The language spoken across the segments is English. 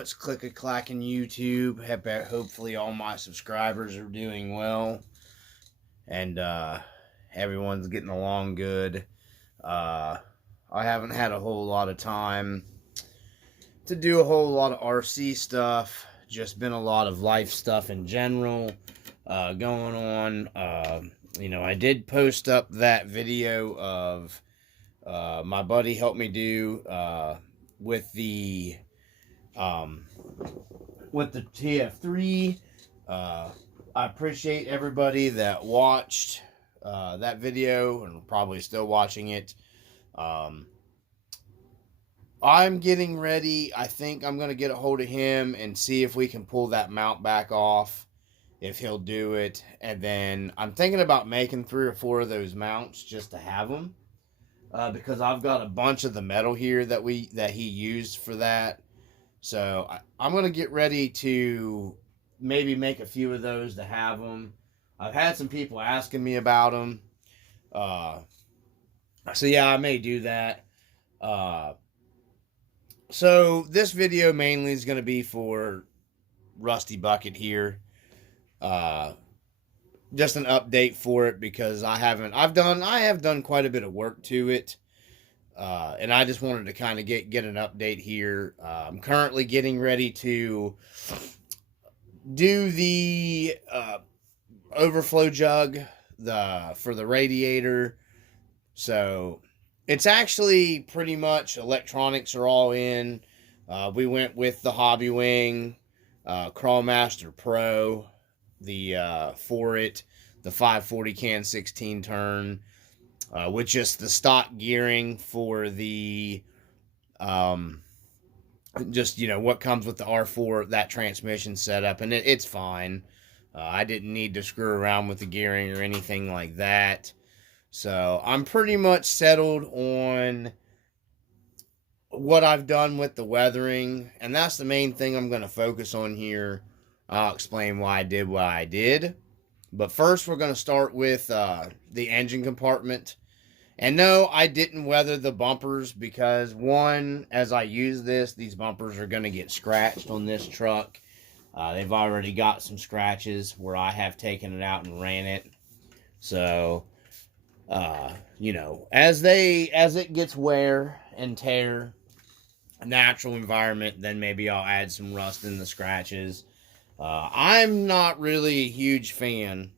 what's click-a-clacking YouTube? Hopefully all my subscribers are doing well. And everyone's getting along good. I haven't had a whole lot of time to do a whole lot of RC stuff. Just been a lot of life stuff in general going on. I did post up that video of my buddy helped me do with the TF3. I appreciate everybody that watched that video and probably still watching it. I'm getting ready. I think I'm going to get a hold of him and see if we can pull that mount back off, if he'll do it. And then I'm thinking about making 3 or 4 of those mounts just to have them. Because I've got a bunch of the metal here that he used for that. So I'm going to get ready to maybe make a few of those to have them. I've had some people asking me about them. So yeah, I may do that. So this video mainly is going to be for Rustbucket here. Just an update for it because I have done quite a bit of work to it. And I just wanted to kind of get an update here. I'm currently getting ready to do the overflow jug for the radiator. So it's actually pretty much electronics are all in. We went with the Hobby Wing Crawlmaster Pro, for it, the 540 can 16 turn, with just the stock gearing for the what comes with the R4, that transmission setup, and it's fine. I didn't need to screw around with the gearing or anything like that. So I'm pretty much settled on what I've done with the weathering, and that's the main thing I'm going to focus on here. I'll explain why I did what I did. But first, we're going to start with the engine compartment. And no, I didn't weather the bumpers because, one, as I use this, these bumpers are going to get scratched on this truck. They've already got some scratches where I have taken it out and ran it. So, as it gets wear and tear, a natural environment, then maybe I'll add some rust in the scratches. I'm not really a huge fan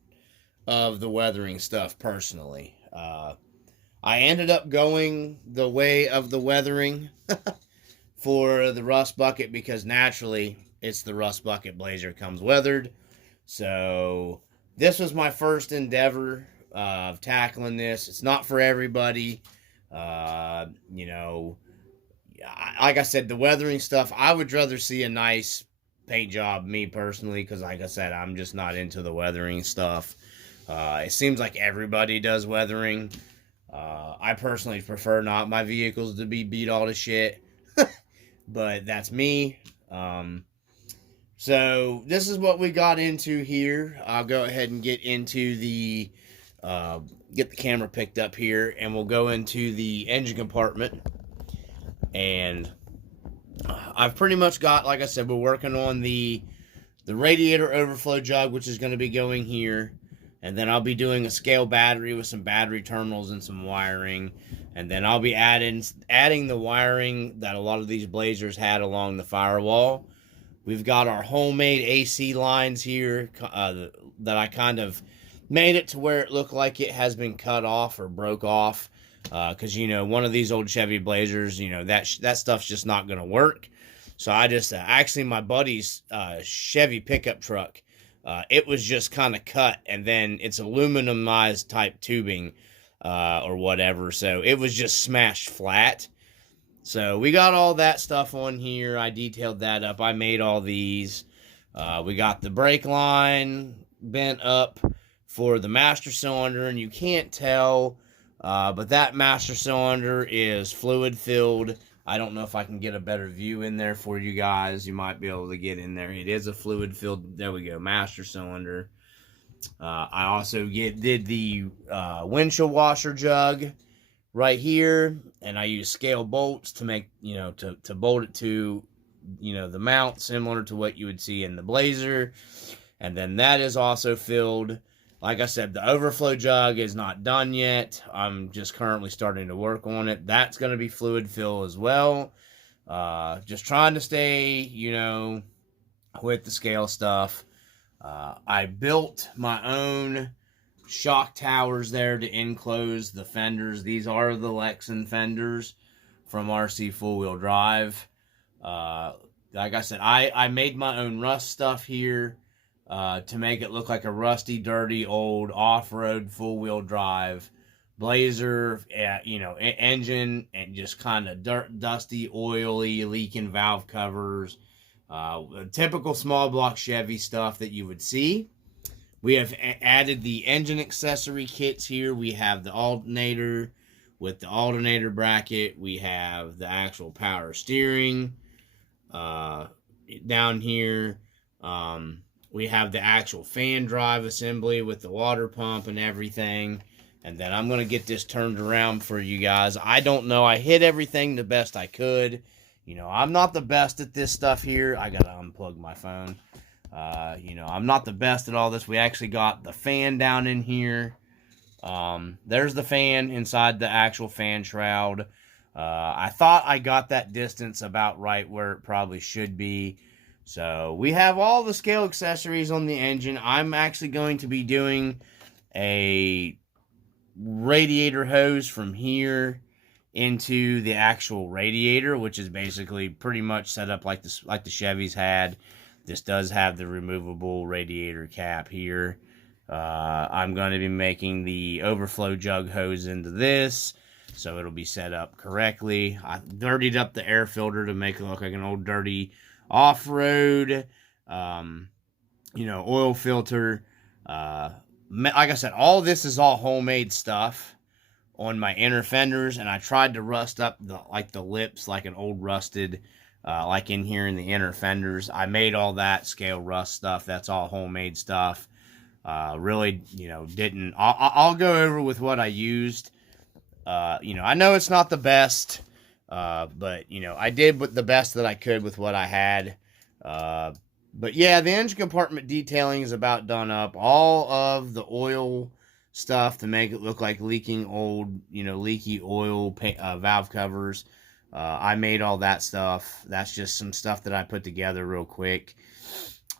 of the weathering stuff personally. I ended up going the way of the weathering for the Rustbucket because naturally it's the Rustbucket Blazer comes weathered. So this was my first endeavor of tackling this. It's not for everybody. Like I said, the weathering stuff, I would rather see a nice paint job, me personally, because like I said, I'm just not into the weathering stuff. It seems like everybody does weathering. I personally prefer not my vehicles to be beat all to shit, but that's me. So this is what we got into here. I'll go ahead and get into get the camera picked up here, and we'll go into the engine compartment. And I've pretty much got, like I said, we're working on the radiator overflow jug, which is going to be going here. And then I'll be doing a scale battery with some battery terminals and some wiring. And then I'll be adding the wiring that a lot of these Blazers had along the firewall. We've got our homemade AC lines here that I kind of made it to where it looked like it has been cut off or broke off. Because, one of these old Chevy Blazers, that stuff's just not going to work. So I just, actually my buddy's Chevy pickup truck, it was just kind of cut, and then it's aluminumized type tubing or whatever. So it was just smashed flat. So we got all that stuff on here. I detailed that up. I made all these. We got the brake line bent up for the master cylinder, and you can't tell, but that master cylinder is fluid filled. I don't know if I can get a better view in there for you guys. You might be able to get in there. It is a fluid filled, there we go, master cylinder. I also did the windshield washer jug right here, and I use scale bolts to make, to bolt it to the mount similar to what you would see in the Blazer. And then that is also filled. Like I said, the overflow jug is not done yet. I'm just currently starting to work on it. That's going to be fluid fill as well. Just trying to stay, with the scale stuff. I built my own shock towers there to enclose the fenders. These are the Lexan fenders from Rc4wd drive. Like I said, I made my own rust stuff here to make it look like a rusty, dirty, old off-road full-wheel drive Blazer, engine, and just kind of dusty, oily, leaking valve covers. Typical small block Chevy stuff that you would see. We have added the engine accessory kits here. We have the alternator with the alternator bracket. We have the actual power steering down here. We have the actual fan drive assembly with the water pump and everything. And then I'm going to get this turned around for you guys. I don't know. I hit everything the best I could. I'm not the best at this stuff here. I got to unplug my phone. I'm not the best at all this. We actually got the fan down in here. There's the fan inside the actual fan shroud. I thought I got that distance about right where it probably should be. So we have all the scale accessories on the engine. I'm actually going to be doing a radiator hose from here into the actual radiator, which is basically pretty much set up like the Chevys had. This does have the removable radiator cap here. I'm going to be making the overflow jug hose into this, so it'll be set up correctly. I dirtied up the air filter to make it look like an old dirty off-road, oil filter. Like I said, all this is all homemade stuff on my inner fenders, and I tried to rust up the lips like an old rusted, like in here in the inner fenders. I made all that scale rust stuff. That's all homemade stuff. Really, didn't. I'll go over with what I used. I know it's not the best. But, I did the best that I could with what I had. But, yeah, the engine compartment detailing is about done up. All of the oil stuff to make it look like leaking old, leaky oil valve covers. I made all that stuff. That's just some stuff that I put together real quick.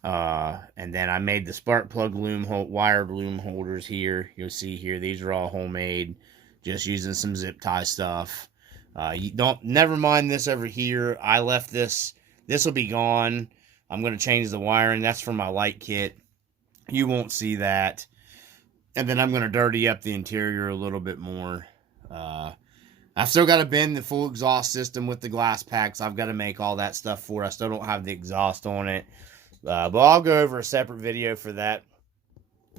And then I made the spark plug wire loom holders here. You'll see here, these are all homemade. Just using some zip tie stuff. Never mind this over here. I left this. This will be gone. I'm going to change the wiring. That's for my light kit. You won't see that. And then I'm going to dirty up the interior a little bit more. I've still got to bend the full exhaust system with the glass packs. I've got to make all that stuff for it. I still don't have the exhaust on it. But I'll go over a separate video for that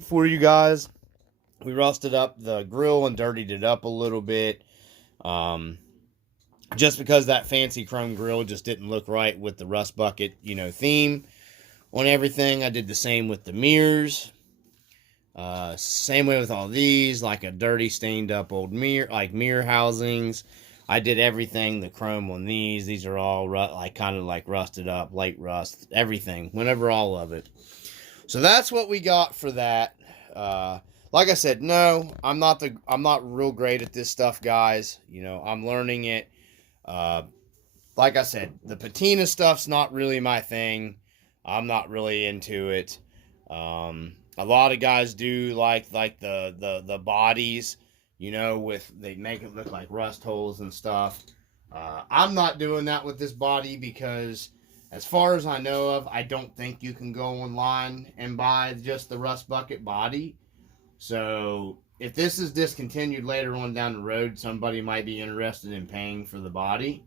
for you guys. We rusted up the grill and dirtied it up a little bit. Just because that fancy chrome grill just didn't look right with the Rustbucket, theme on everything. I did the same with the mirrors. Same way with all these, like a dirty, stained up old mirror, like mirror housings. I did everything, the chrome on these. These are all kind of rusted up, light rust, everything. Whenever all of it. So that's what we got for that. Like I said, no, I'm not real great at this stuff, guys. I'm learning it. Like I said, the patina stuff's not really my thing. I'm not really into it. A lot of guys do like the bodies, they make it look like rust holes and stuff. I'm not doing that with this body because, as far as I know of, I don't think you can go online and buy just the Rustbucket body. So if this is discontinued later on down the road, somebody might be interested in paying for the body.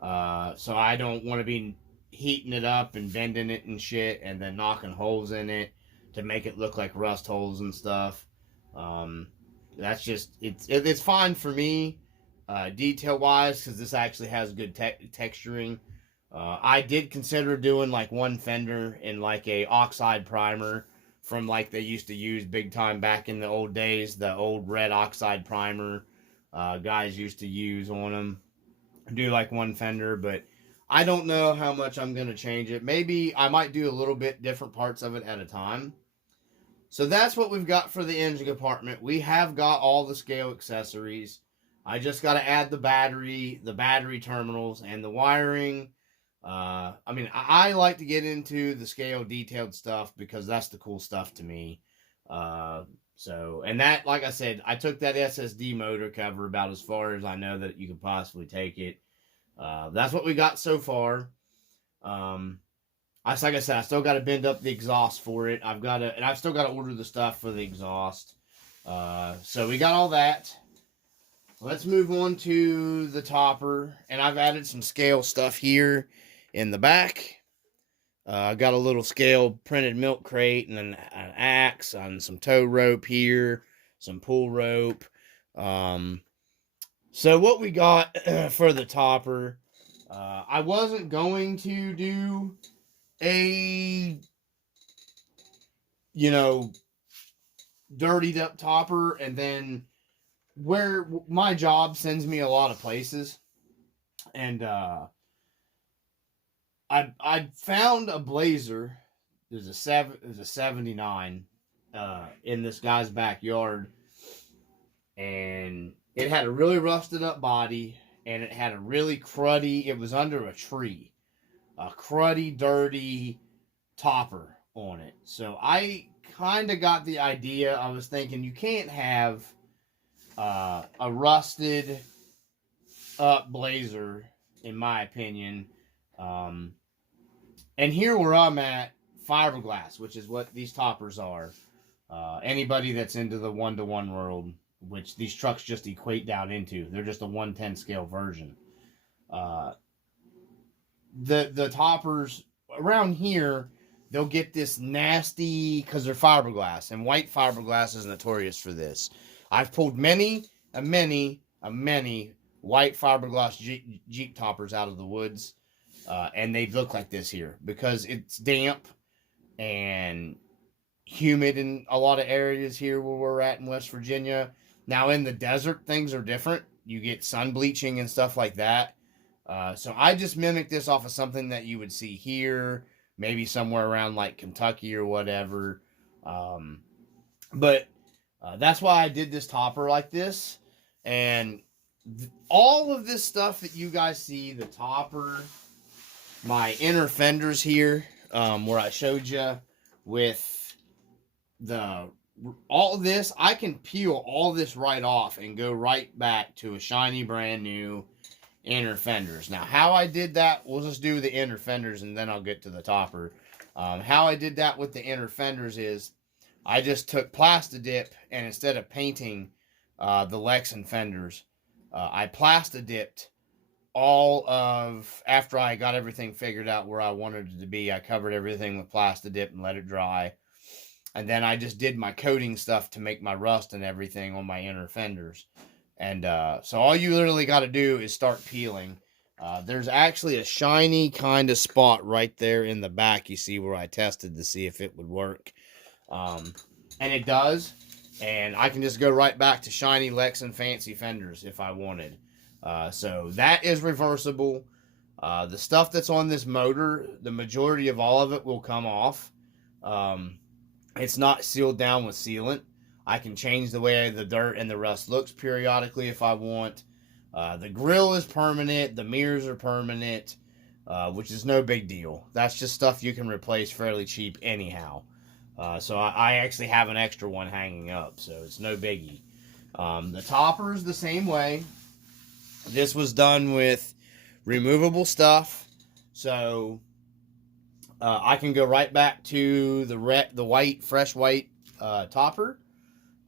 So I don't want to be heating it up and bending it and shit and then knocking holes in it to make it look like rust holes and stuff. That's just, it's fine for me, detail wise, because this actually has good texturing. I did consider doing one fender in a oxide primer from they used to use big time back in the old days, the old red oxide primer guys used to use on them. Do one fender, but I don't know how much I'm going to change it. Maybe I might do a little bit different parts of it at a time. So that's what we've got for the engine compartment. We have got all the scale accessories. I just got to add the battery terminals, and the wiring. I mean, I like to get into the scale detailed stuff because that's the cool stuff to me. And that, like I said, I took that SSD motor cover about as far as I know that you could possibly take it. That's what we got so far. Like I said, I still got to bend up the exhaust for it. I've still got to order the stuff for the exhaust. So we got all that. Let's move on to the topper, and I've added some scale stuff here in the back. I got a little scale printed milk crate and an axe and some tow rope here, some pull rope. So what we got for the topper, I wasn't going to do a, dirtied up topper, and then where my job sends me a lot of places, and I found a Blazer. There's a 79 in this guy's backyard, and it had a really rusted up body, and it had a really cruddy. It was under a tree, a cruddy, dirty topper on it. So I kind of got the idea. I was thinking you can't have a rusted up Blazer, in my opinion. And here where I'm at, fiberglass, which is what these toppers are. Anybody that's into the 1-to-1 world, which these trucks just equate down into, they're just a 1/10 scale version. The toppers around here, they'll get this nasty, because they're fiberglass, and white fiberglass is notorious for this. I've pulled many white fiberglass Jeep toppers out of the woods, and they look like this here because it's damp and humid in a lot of areas here where we're at in West Virginia. Now in the desert, things are different. You get sun bleaching and stuff like that. So I just mimicked this off of something that you would see here, maybe somewhere around like Kentucky or whatever. But that's why I did this topper like this. And all of this stuff that you guys see, the topper, my inner fenders here, where I showed you with all this, I can peel all this right off and go right back to a shiny brand new inner fenders. Now, how I did that, we'll just do the inner fenders and then I'll get to the topper. How I did that with the inner fenders is I just took Plastidip, and instead of painting the Lexan fenders, I Plastidiped all of, after I got everything figured out where I wanted it to be, I covered everything with Plastidip and let it dry. And then I just did my coating stuff to make my rust and everything on my inner fenders. And so all you literally got to do is start peeling. There's actually a shiny kind of spot right there in the back. You see where I tested to see if it would work. And it does. And I can just go right back to shiny Lexan fancy fenders if I wanted. So that is reversible. The stuff that's on this motor, the majority of all of it will come off. It's not sealed down with sealant. I can change the way the dirt and the rust looks periodically if I want. The grill is permanent. The mirrors are permanent, which is no big deal. That's just stuff you can replace fairly cheap anyhow. So I actually have an extra one hanging up, so it's no biggie. The topper's the same way. This was done with removable stuff, so I can go right back to the white, fresh white topper.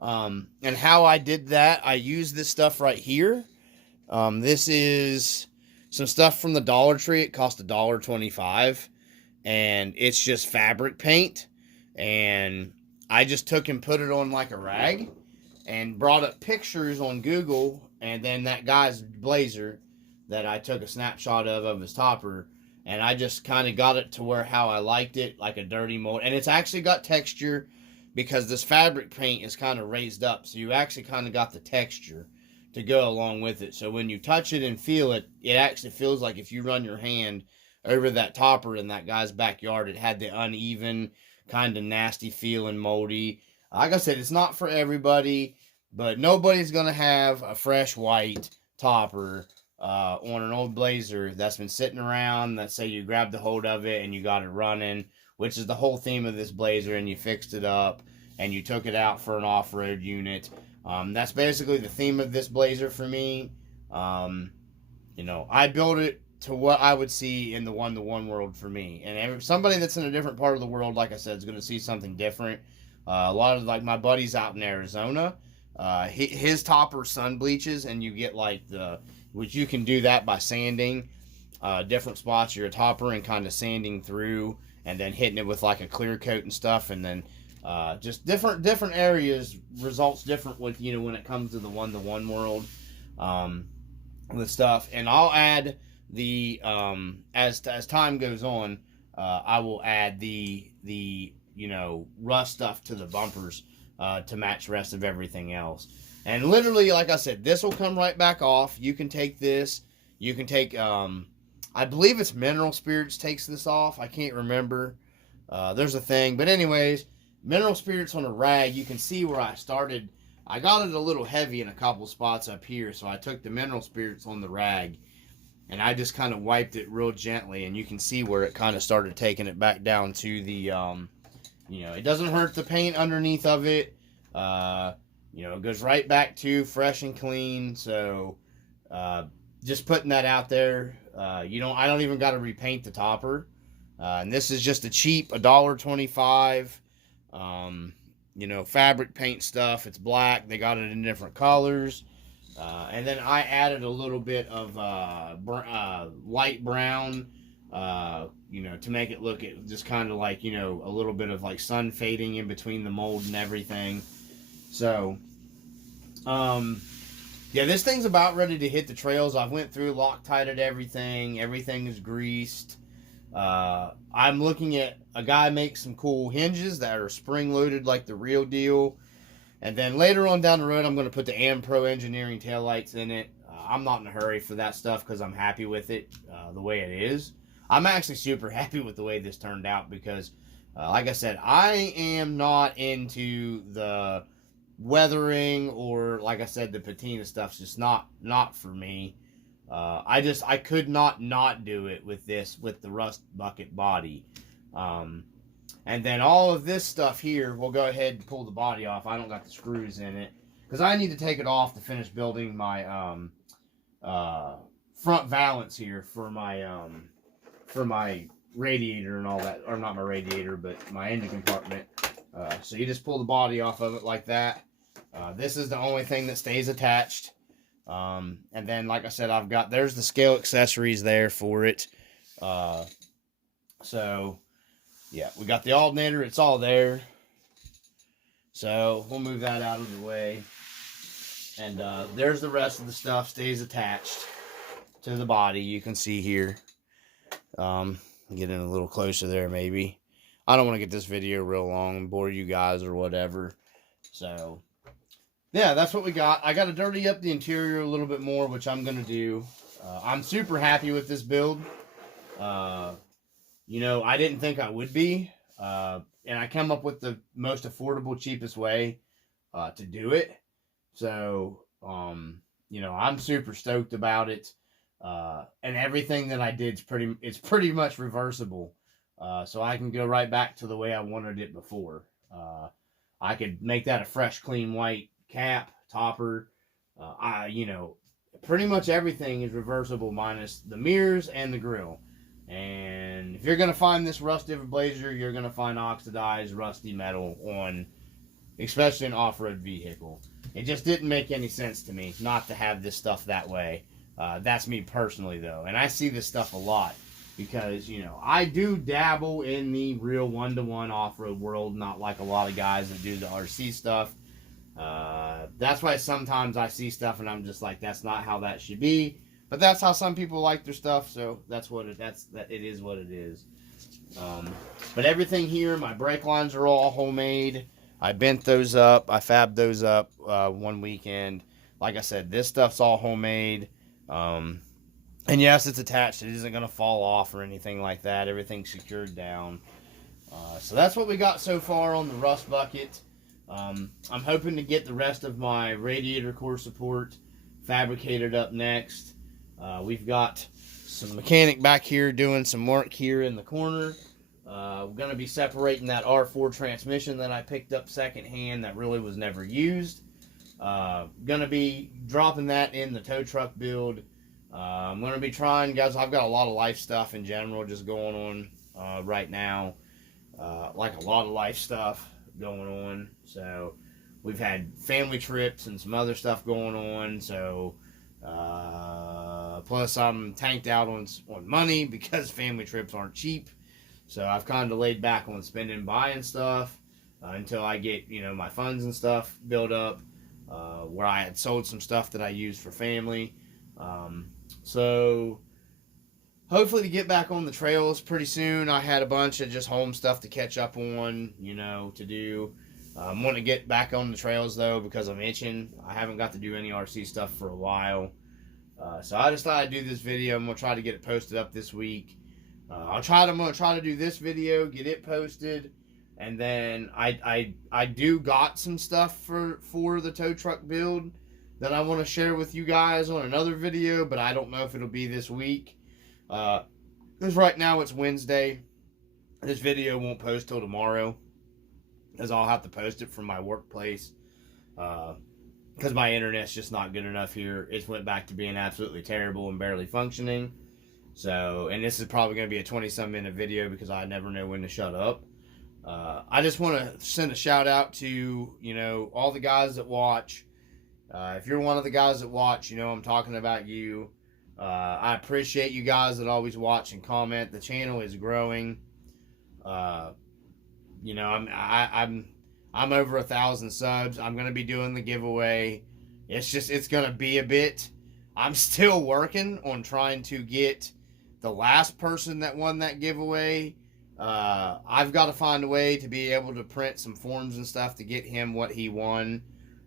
And how I did that, I used this stuff right here. This is some stuff from the Dollar Tree. It cost $1.25, and it's just fabric paint. And I just took and put it on like a rag and brought up pictures on Google, and then that guy's Blazer that I took a snapshot of his topper, and I just kind of got it to where how I liked it, like a dirty mold. And it's actually got texture because this fabric paint is kind of raised up, so you actually kind of got the texture to go along with it. So when you touch it and feel it, it actually feels like if you run your hand over that topper in that guy's backyard, it had the uneven, kind of nasty feeling, moldy. Like I said, it's not for everybody, but nobody's going to have a fresh white topper on an old Blazer that's been sitting around. Let's say you grabbed a hold of it and you got it running, which is the whole theme of this Blazer, and you fixed it up and you took it out for an off-road unit. That's basically the theme of this Blazer for me. You know, I built it to what I would see in the one-to-one world for me. And somebody that's in a different part of the world, like I said, is going to see something different. A lot of, like, my buddies out in Arizona, his topper sun bleaches, and you get, like, which you can do that by sanding different spots of your topper and kind of sanding through and then hitting it with, like, a clear coat and stuff, and then just different areas results different with, you know, when it comes to the one-to-one world with stuff. And I'll add the as time goes on, I will add the you know, rust stuff to the bumpers to match the rest of everything else. And literally, like I said, this will come right back off. You can take this. You can take I believe it's Mineral Spirits takes this off. I can't remember. There's a thing, but anyways, Mineral Spirits on a rag, you can see where I started. I got it a little heavy in a couple spots up here, so I took the Mineral Spirits on the rag, and I just kind of wiped it real gently, and you can see where it kind of started taking it back down to the, you know, it doesn't hurt the paint underneath of it. You know, it goes right back to fresh and clean, so just putting that out there. I don't even got to repaint the topper, and this is just a cheap $1.25. You know, fabric paint stuff. It's black. They got it in different colors. And then I added a little bit of light brown, you know, to make it look just kind of like, you know, a little bit of like sun fading in between the mold and everything. So, yeah, this thing's about ready to hit the trails. I went through, Loctited everything. Everything is greased. I'm looking at a guy make some cool hinges that are spring loaded like the real deal. And then later on down the road, I'm going to put the AmPro Engineering taillights in it. I'm not in a hurry for that stuff because I'm happy with it the way it is. I'm actually super happy with the way this turned out because, like I said, I am not into the weathering or, like I said, the patina stuff's just not for me. I could not do it with this, with the Rustbucket body. And then all of this stuff here, we'll go ahead and pull the body off. I don't got the screws in it because I need to take it off to finish building my front valance here for my radiator and all that, or not my radiator, but my engine compartment. So you just pull the body off of it like that. This is the only thing that stays attached. And then, like I said, there's the scale accessories there for it. So, yeah, we got the alternator. It's all there. So, we'll move that out of the way. And there's the rest of the stuff stays attached to the body. You can see here. Get in a little closer there, maybe. I don't want to get this video real long and bore you guys or whatever. So, yeah, that's what we got. I got to dirty up the interior a little bit more, which I'm going to do. I'm super happy with this build. You know, I didn't think I would be. And I came up with the most affordable, cheapest way to do it. So, you know, I'm super stoked about it. And everything that I did is pretty much reversible. So I can go right back to the way I wanted it before. I could make that a fresh, clean white cap, topper. You know, pretty much everything is reversible minus the mirrors and the grill. And if you're going to find this rusted Blazer, you're going to find oxidized, rusty metal on, especially an off-road vehicle. It just didn't make any sense to me not to have this stuff that way. That's me personally, though. And I see this stuff a lot because, you know, I do dabble in the real one-to-one off-road world, not like a lot of guys that do the RC stuff. That's why sometimes I see stuff and I'm just like, that's not how that should be. But that's how some people like their stuff, so it is what it is. But everything here, my brake lines are all homemade. I bent those up. I fabbed those up one weekend. Like I said, this stuff's all homemade. And yes, it's attached. It isn't going to fall off or anything like that. Everything's secured down. So that's what we got so far on the Rustbucket. I'm hoping to get the rest of my radiator core support fabricated up next. We've got some mechanic back here doing some work here in the corner. We're going to be separating that R4 transmission that I picked up secondhand that really was never used. Going to be dropping that in the tow truck build. I'm going to be trying, guys, I've got a lot of life stuff in general just going on right now. Like a lot of life stuff going on. So we've had family trips and some other stuff going on. So plus I'm tanked out on money because family trips aren't cheap. So I've kind of laid back on spending, buying stuff until I get, you know, my funds and stuff built up, where I had sold some stuff that I used for family. So hopefully to get back on the trails pretty soon. I had a bunch of just home stuff to catch up on, you know, to do. I want to get back on the trails though because I'm itching. I haven't got to do any RC stuff for a while. So I just thought I'd do this video. I'm going to try to get it posted up this week. I'm going to try to do this video, get it posted, and then I do got some stuff for the tow truck build that I want to share with you guys on another video, but I don't know if it'll be this week. Because right now it's Wednesday. This video won't post till tomorrow, because I'll have to post it from my workplace. Because my internet's just not good enough here. It's went back to being absolutely terrible and barely functioning. So, and this is probably going to be a 20-some minute video because I never know when to shut up. I just want to send a shout out to, you know, all the guys that watch. If you're one of the guys that watch, you know I'm talking about you. I appreciate you guys that always watch and comment. The channel is growing. You know, I'm over 1,000 subs. I'm gonna be doing the giveaway. It's gonna be a bit. I'm still working on trying to get the last person that won that giveaway. I've got to find a way to be able to print some forms and stuff to get him what he won.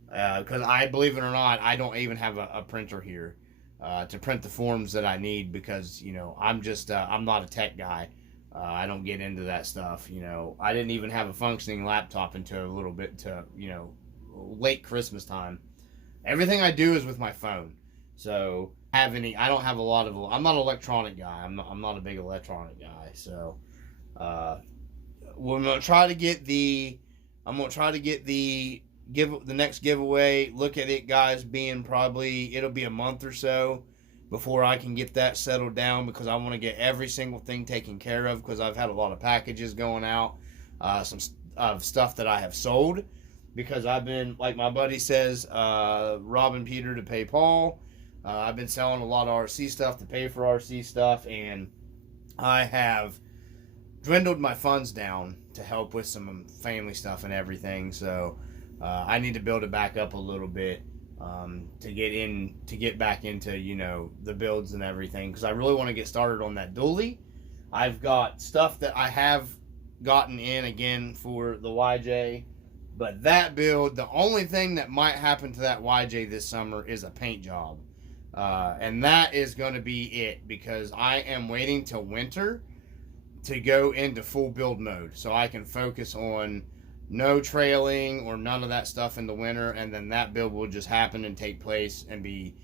Because I, believe it or not, I don't even have a printer here to print the forms that I need because, you know, I'm not a tech guy. I don't get into that stuff, you know. I didn't even have a functioning laptop until a little bit to, you know, late Christmas time. Everything I do is with my phone. So, I don't have a lot of, I'm not an electronic guy. I'm not a big electronic guy. So, we're going to try to get the next giveaway. Look at it, guys, being probably, it'll be a month or so before I can get that settled down because I want to get every single thing taken care of because I've had a lot of packages going out, some stuff that I have sold because I've been, like my buddy says, robbing Peter to pay Paul. I've been selling a lot of RC stuff to pay for RC stuff, and I have dwindled my funds down to help with some family stuff and everything. So I need to build it back up a little bit to get back into, you know, the builds and everything, because I really want to get started on that dually. I've got stuff that I have gotten in again for the YJ, but that build, the only thing that might happen to that YJ this summer is a paint job. And that is going to be it, because I am waiting till winter to go into full build mode so I can focus on no trailing or none of that stuff in the winter, and then that build will just happen and take place and be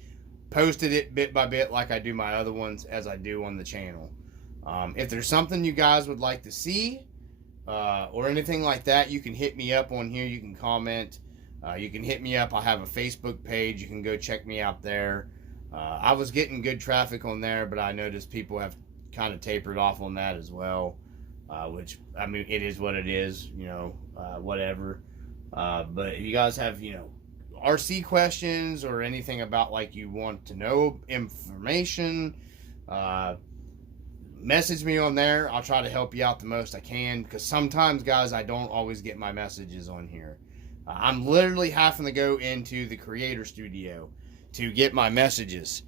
posted it bit by bit like I do my other ones as I do on the channel. If there's something you guys would like to see or anything like that, you can hit me up on here. You can comment. You can hit me up. I have a Facebook page. You can go check me out there. I was getting good traffic on there, but I noticed people have kind of tapered off on that as well, which, I mean, it is what it is, you know, whatever. But if you guys have, you know, RC questions or anything about, like, you want to know information, message me on there. I'll try to help you out the most I can, because sometimes, guys, I don't always get my messages on here. I'm literally having to go into the Creator Studio to get my messages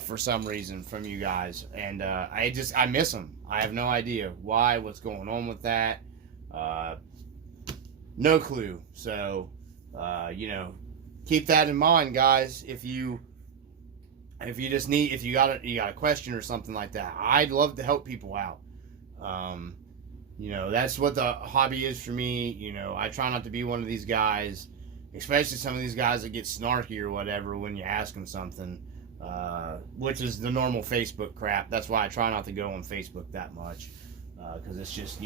for some reason from you guys, and I miss them. I have no idea why, what's going on with that. No clue. So, you know, keep that in mind, guys. If you got a question or something like that, I'd love to help people out. That's what the hobby is for me. I try not to be one of these guys, especially some of these guys that get snarky or whatever when you ask them something, which is the normal Facebook crap. That's why I try not to go on Facebook that much, because it's just,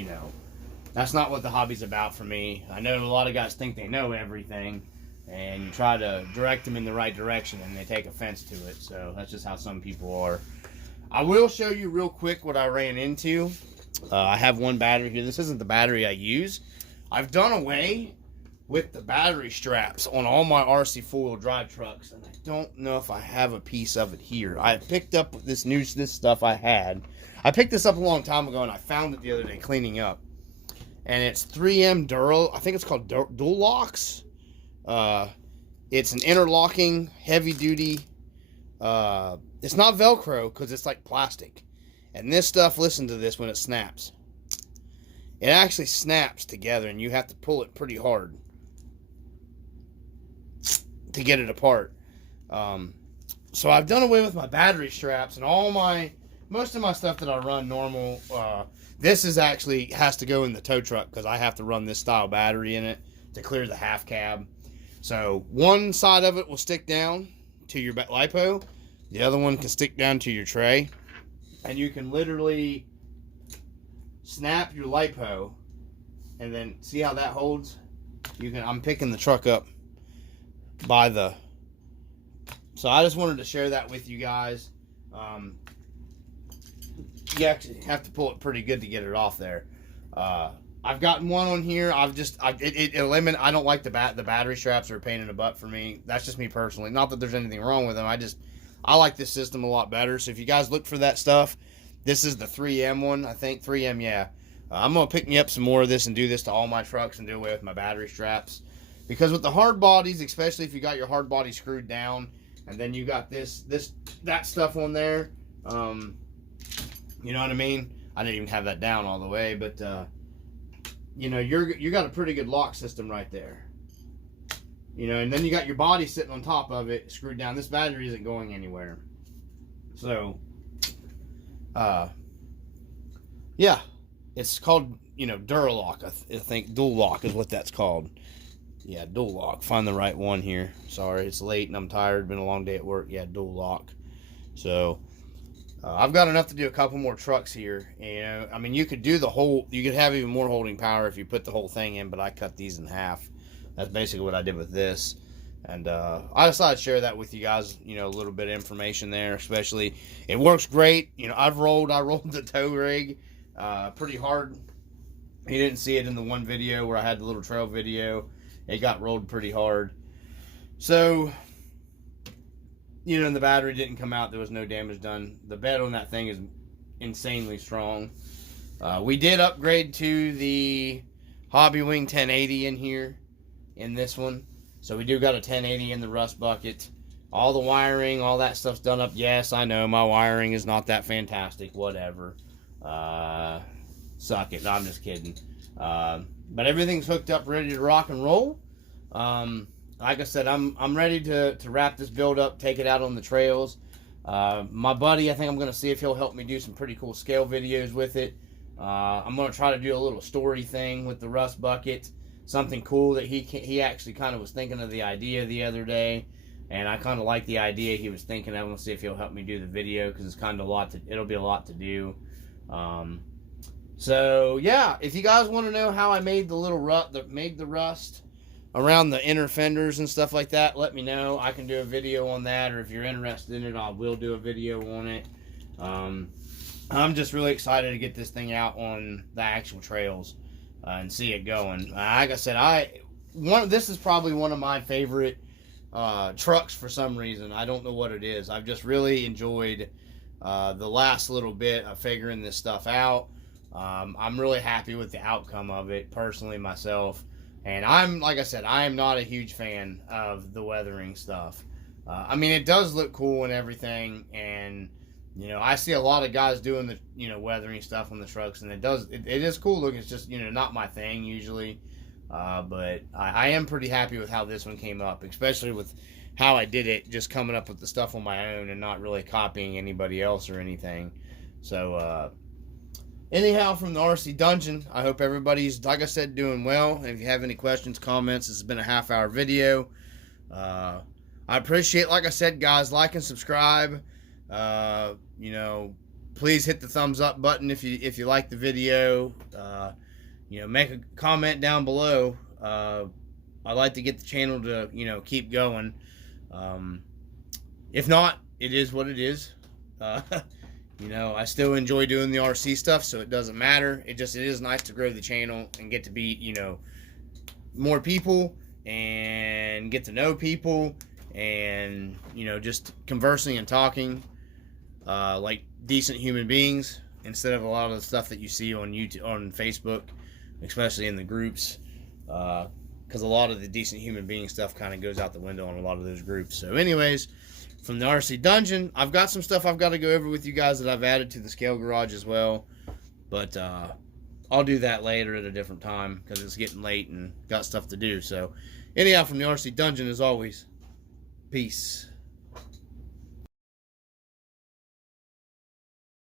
that's not what the hobby's about for me. I know a lot of guys think they know everything, and you try to direct them in the right direction, and they take offense to it. So that's just how some people are. I will show you real quick what I ran into. I have one battery here. This isn't the battery I use. I've done away with the battery straps on all my Rc4wd drive trucks, and I don't know if I have a piece of it here. I picked up this stuff I had. I picked this up a long time ago, and I found it the other day cleaning up. And it's 3M Duro. I think it's called Dual Locks. It's an interlocking, heavy-duty. It's not Velcro because it's like plastic. And this stuff, listen to this when it snaps. It actually snaps together, and you have to pull it pretty hard to get it apart. So I've done away with my battery straps and most of my stuff that I run normal. This is actually has to go in the tow truck because I have to run this style battery in it to clear the half cab. So one side of it will stick down to your LiPo. The other one can stick down to your tray. And you can literally snap your LiPo, and then see how that holds? I'm picking the truck up by the... So I just wanted to share that with you guys. You actually have to pull it pretty good to get it off there. I've gotten one on here. I don't like the battery straps are a pain in the butt for me. That's just me personally. Not that there's anything wrong with them. I like this system a lot better. So if you guys look for that stuff, this is the 3M one. I think 3M, yeah. I'm going to pick me up some more of this and do this to all my trucks and do away with my battery straps. Because with the hard bodies, especially if you got your hard body screwed down, and then you got that stuff on there, you know what I mean? I didn't even have that down all the way, but you got a pretty good lock system right there. And then you got your body sitting on top of it, screwed down. This battery isn't going anywhere. So, yeah, it's called, Duralock. I think Dual Lock is what that's called. Yeah, Dual Lock. Find the right one here. Sorry, it's late and I'm tired. Been a long day at work. Yeah, Dual Lock. So, I've got enough to do a couple more trucks here. You could do you could have even more holding power if you put the whole thing in, but I cut these in half. That's basically what I did with this. And I decided to share that with you guys, a little bit of information there, especially. It works great. I rolled the tow rig pretty hard. You didn't see it in the one video where I had the little trail video. It got rolled pretty hard. So, and the battery didn't come out. There was no damage done. The bed on that thing is insanely strong. We did upgrade to the Hobby Wing 1080 in here. In this one, so we do got a 1080 in the Rustbucket. All the wiring, all that stuff's done up. Yes, I know my wiring is not that fantastic. Whatever, suck it. No, I'm just kidding. But everything's hooked up, ready to rock and roll. Like I said, I'm ready to wrap this build up, take it out on the trails. My buddy, I think I'm gonna see if he'll help me do some pretty cool scale videos with it. I'm gonna try to do a little story thing with the Rustbucket. Something cool that he actually kind of was thinking of the idea the other day, and I kind of like the idea he was thinking of. I'm gonna see if he'll help me do the video because it's kind of it'll be a lot to do. So yeah, if you guys want to know how I made the rust around the inner fenders and stuff like that, let me know. I can do a video on that, or if you're interested in it, I will do a video on it. I'm just really excited to get this thing out on the actual trails. And see it going. Like I said, this is probably one of my favorite trucks for some reason. I don't know what it is. I've just really enjoyed the last little bit of figuring this stuff out. I'm really happy with the outcome of it, personally, myself. And like I said, I am not a huge fan of the weathering stuff. It does look cool and everything, and I see a lot of guys doing the, weathering stuff on the trucks, and it is cool looking. It's just, not my thing usually. But I am pretty happy with how this one came up, especially with how I did it, just coming up with the stuff on my own and not really copying anybody else or anything. So, anyhow, from the RC Dungeon, I hope everybody's, like I said, doing well. And if you have any questions, comments, this has been a half-hour video. I appreciate, like I said, guys, like and subscribe. You know, please hit the thumbs up button if you like the video. You know, make a comment down below. I'd like to get the channel to, you know, keep going. If not, it is what it is. You know, I still enjoy doing the RC stuff, so it doesn't matter. It is nice to grow the channel and get to be, you know, more people and get to know people and, you know, just conversing and talking like decent human beings instead of a lot of the stuff that you see on YouTube, on Facebook, especially in the groups, because a lot of the decent human being stuff kind of goes out the window on a lot of those groups. So anyways, from the RC Dungeon, I've got some stuff I've got to go over with you guys that I've added to the scale garage as well, but I'll do that later at a different time because it's getting late and got stuff to do. So anyhow, from the RC Dungeon, as always, peace.